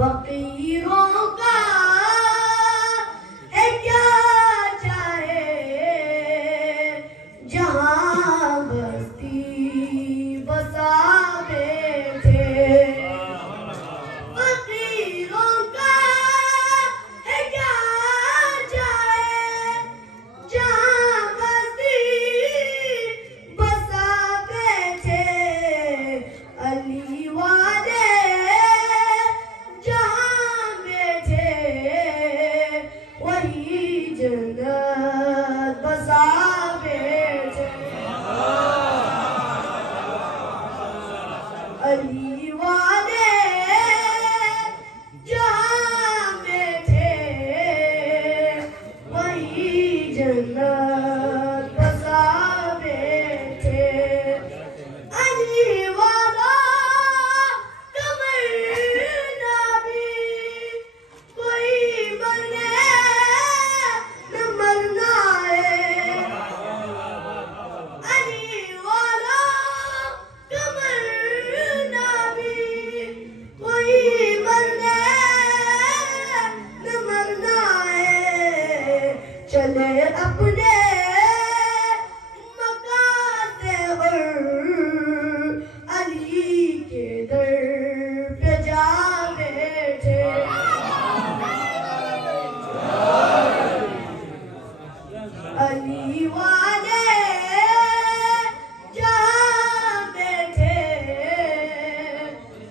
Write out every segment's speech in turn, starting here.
फकीरों का है क्या चाहे जहां बस्ती बसा बैठे। फकीरों का है क्या चाहे जहां बस्ती बसा बैठे। अली वाले जहां बैठे वही जन्नत बसा बैठे। अली वाले जहां बैठे वही जन्नत बसा बैठे। अली वाला तमन्ना भी कोई मरने न मरना है। अली वाला तमन्ना भी कोई मरने न मरना है। चले अपने मकान से अली के दर पे जा बैठे। अली वाले जहां बैठे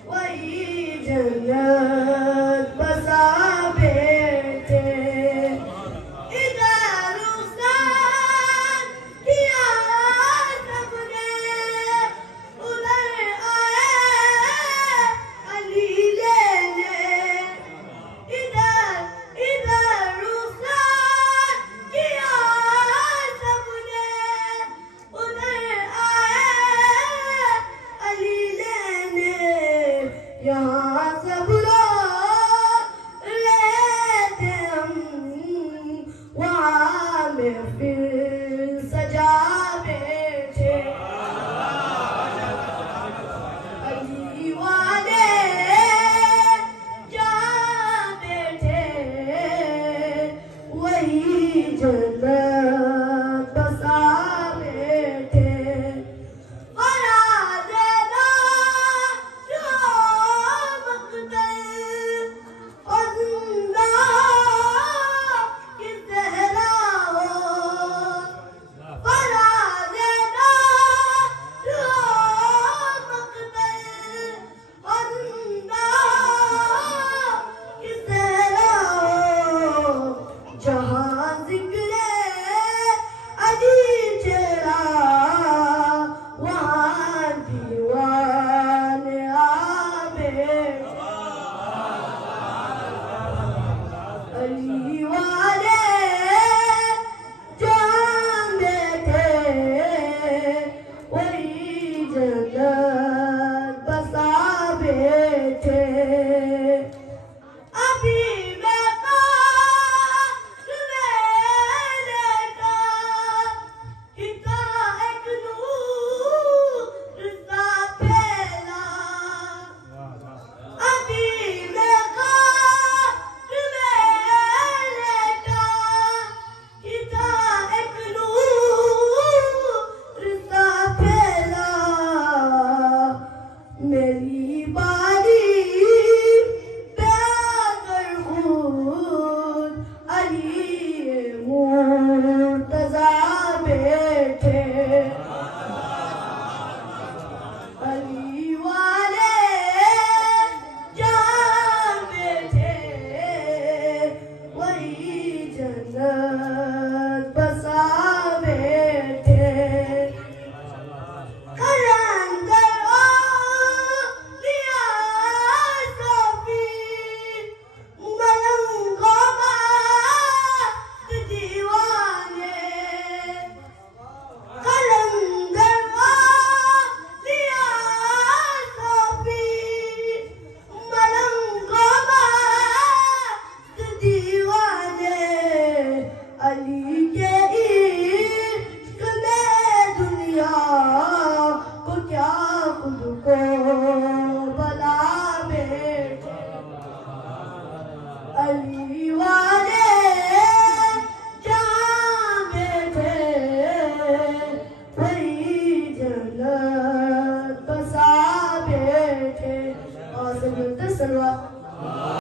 वही जन्नत बसा बैठे। इधर रुखसार किया सबने उधर आए अली लेने। इधर रुखसार किया सबने उधर आए अली लेने। यहाँ सब